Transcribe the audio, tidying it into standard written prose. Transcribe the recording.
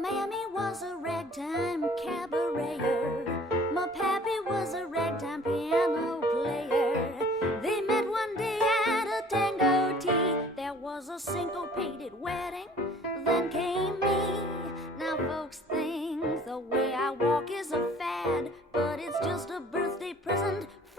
mammy was a ragtime cabareter. My pappy was a ragtime piano player. They met one day at a tango tea. There was a syncopated wedding, then came me. Now folks think the way I walk is a fad, but